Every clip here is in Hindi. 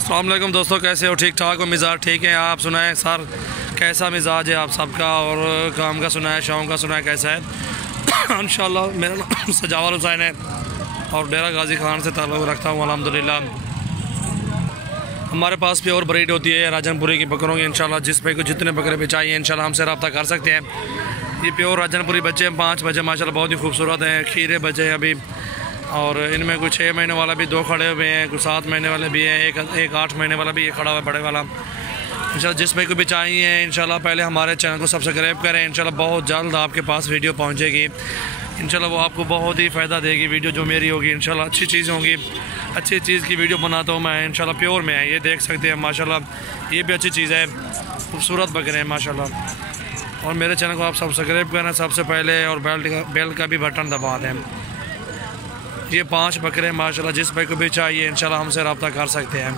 अस्सलाम वालेकुम दोस्तों, कैसे हो? ठीक ठाक हो? मिजाज ठीक है? आप सुनाएं सर, कैसा मिजाज है आप सबका? और काम का सुनाए, शाम का सुनाए, कैसा है? इंशाल्लाह मेरा नाम सजावल हुसैन है और डेरा गाजी खान से ताल्लुक़ रखता हूँ अल्हम्दुलिल्लाह। हमारे पास भी और ब्रीड होती है राजनपुरी की बकरों की। इंशाल्लाह जिस पे को जितने बकरे भी चाहिए इंशाल्लाह हमसे रब्ता कर सकते हैं। ये प्योर राजनपुरी बच्चे हैं, 5 बच्चे माशाल्लाह बहुत ही खूबसूरत हैं, खीरे बच्चे हैं अभी। और इनमें कुछ 6 महीने वाला भी 2 खड़े हुए हैं, कुछ 7 महीने वाले भी हैं, एक 8 महीने वाला भी ये खड़ा हुआ है बड़े वाला। इंशाल्लाह जिस पे को भी चाहिए इंशाल्लाह पहले हमारे चैनल को सब्सक्राइब करें। इंशाल्लाह बहुत जल्द आपके पास वीडियो पहुंचेगी। इंशाल्लाह वो आपको बहुत ही फ़ायदा देगी वीडियो जो मेरी होगी। इंशाल्लाह अच्छी चीज़ होंगी, अच्छी चीज़ की वीडियो बनाता हूँ मैं। इंशाल्लाह प्योर में है, ये देख सकते हैं माशाल्लाह, ये भी अच्छी चीज़ है, खूबसूरत बकरे हैं माशाल्लाह। और मेरे चैनल को आप सब्सक्राइब करना सबसे पहले और बेल का भी बटन दबा दें। ये 5 बकरे माशाल्लाह जिस भाई को भी चाहिए इंशाल्लाह हमसे रब्ता कर सकते हैं।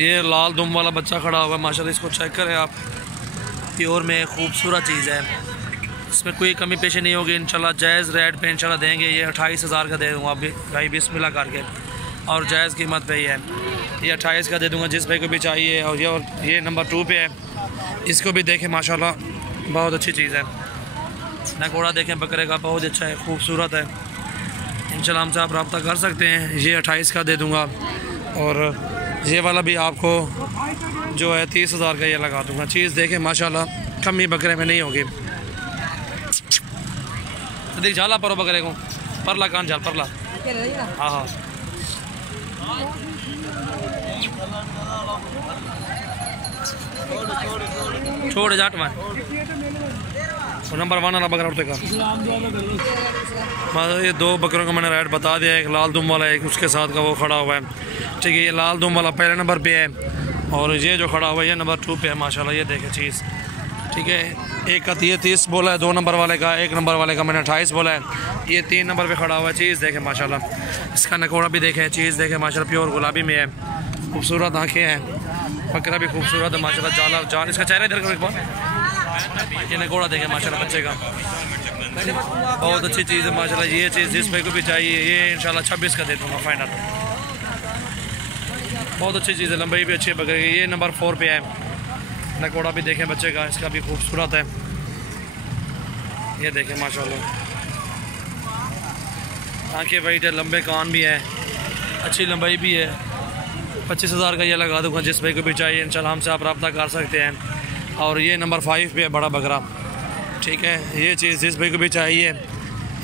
ये लाल दुम वाला बच्चा खड़ा हुआ है माशाल्लाह, इसको चेक करें आप, प्योर में खूबसूरत चीज़ है, इसमें कोई कमी पेशी नहीं होगी। इंशाल्लाह जायज़ रेट पे इंशाल्लाह देंगे। ये 28,000 का दे दूँगा अभी भाई बिस्मिल्लाह करके, और जायज़ कीमत पे ही है। ये 28 का दे दूँगा जिस भाई को भी चाहिए। और ये नंबर 2 पे है, इसको भी देखें माशाल्लाह बहुत अच्छी चीज़ है। नकोड़ा देखें बकरे का, बहुत अच्छा है, खूबसूरत है। इंशाल्लाह हमसे आप रब्ता कर सकते हैं। ये 28 का दे दूँगा और ये वाला भी आपको जो है 30,000 का ये लगा दूँगा। चीज़ देखें माशाल्लाह कमी बकरे में नहीं होगी। देख झाला परो बकरे को, परला कान झाल परला, हाँ हाँ छोड़ जाट में नंबर 1 वाला बकरा उठते का। ये 2 बकरों का मैंने रेट बता दिया, एक लाल दुम वाला, एक उसके साथ का वो खड़ा हुआ है। ठीक है, ये लाल दुम वाला पहले नंबर पे है और ये जो खड़ा हुआ है ये नंबर 2 पे है माशाल्लाह। ये देखे चीज़, ठीक है। एक का 30 बोला है, 2 नंबर वाले का, 1 नंबर वाले का मैंने 28 बोला है। ये 3 नंबर पे खड़ा हुआ है। चीज़ देखें माशाल्लाह, इसका नकोड़ा भी देखें, चीज़ देखें माशाल्लाह, प्योर गुलाबी में है, खूबसूरत आँखें हैं, बकरा भी खूबसूरत है माशाल्लाह। जाला जान इसका चेहरा इधर करो, ये नकोड़ा देखें माशाल्लाह बच्चे का, बहुत अच्छी चीज़ है माशाल्लाह। ये चीज़ जिस भाई को भी चाहिए ये इंशाल्लाह 26 का दे दूँगा फाइनल। बहुत अच्छी चीज़ है, लंबाई भी अच्छी है बकरे की। ये नंबर 4 पे है, नकोड़ा भी देखें बच्चे का, इसका भी खूबसूरत है। ये देखें माशाल्लाह, आँखें वाइट है, लंबे कान भी हैं, अच्छी लंबाई भी है। 25,000 का ये लगा दूँगा जिस भाई को भी चाहिए इंशाल्लाह हमसे आप रब्ता कर सकते हैं। और ये नंबर 5 पे है बड़ा बकरा, ठीक है। ये चीज़ जिस भाई को भी चाहिए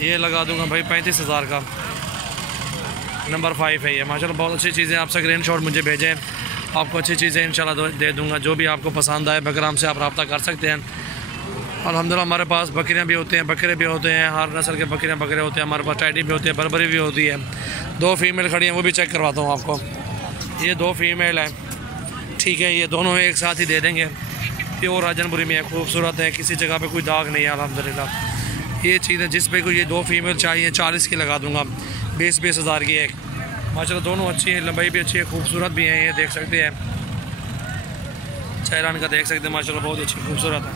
ये लगा दूँगा भाई 35,000 का, नंबर 5 है ये माशाल्लाह। बहुत अच्छी चीज़ें, आप स्क्रीनशॉट मुझे भेजें, आपको अच्छी चीज़ें इंशाल्लाह दे दूँगा। जो भी आपको पसंद आए बकरा हमसे आप रब्ता कर सकते हैं। अल्हम्दुलिल्लाह हमारे पास बकरियाँ भी होते हैं, बकरे भी होते हैं, हर नस्ल के बकरे होते हैं हमारे पास। टैडी भी होती है, बरबरी भी होती है। 2 फीमेल खड़ी हैं, वो भी चेक करवाता हूँ आपको। ये 2 फीमेल हैं, ठीक है। ये दोनों एक साथ ही दे देंगे, प्योर राजनपुरी में है, खूबसूरत है, किसी जगह पे कोई दाग नहीं है अल्हम्दुलिल्लाह। ये चीज़ है जिस पे को ये 2 फीमेल चाहिए 40 की लगा दूँगा, 20,000 की एक माशाल्लाह। दोनों अच्छी हैं, लंबाई भी अच्छी है, खूबसूरत भी हैं। ये देख सकते हैं, चेहरा इनका देख सकते हैं माशाल्लाह, बहुत अच्छी खूबसूरत है।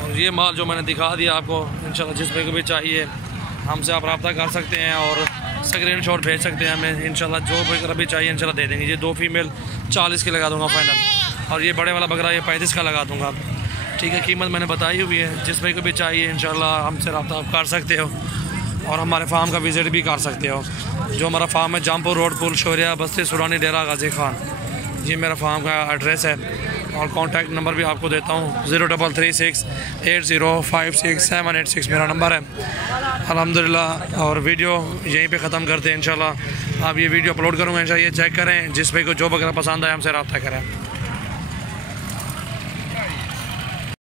और ये माल जो मैंने दिखा दिया आपको इंशाल्लाह जिस पे को भी चाहिए हमसे आप रब्ता कर सकते हैं और स्क्रीनशॉट भेज सकते हैं हमें। इंशाल्लाह जो बकरा भी चाहिए इंशाल्लाह दे देंगे। ये 2 फीमेल 40 की लगा दूँगा फाइनल, और ये बड़े वाला बकरा ये 35 का लगा दूँगा, ठीक है। कीमत मैंने बताई हुई है, जिस भाई को भी चाहिए इंशाल्लाह हमसे रब्ता आप कर सकते हो और हमारे फार्म का विज़िट भी कर सकते हो। जो हमारा फार्म है जामपुर रोड, पुल शौरिया, बस्ती सुरानी, डेरा गाजी खान, ये मेरा फार्म का एड्रेस है। और कॉन्टैक्ट नंबर भी आपको देता हूँ, 0336 8056 मेरा नंबर है अल्हम्दुलिल्लाह। और वीडियो यहीं पे ख़त्म करते हैं इंशाल्लाह। आप ये वीडियो अपलोड करूँगा इंशाल्लाह, ये चेक करें, जिस भाई को जो बकरा पसंद आए हमसे रब्ता करें।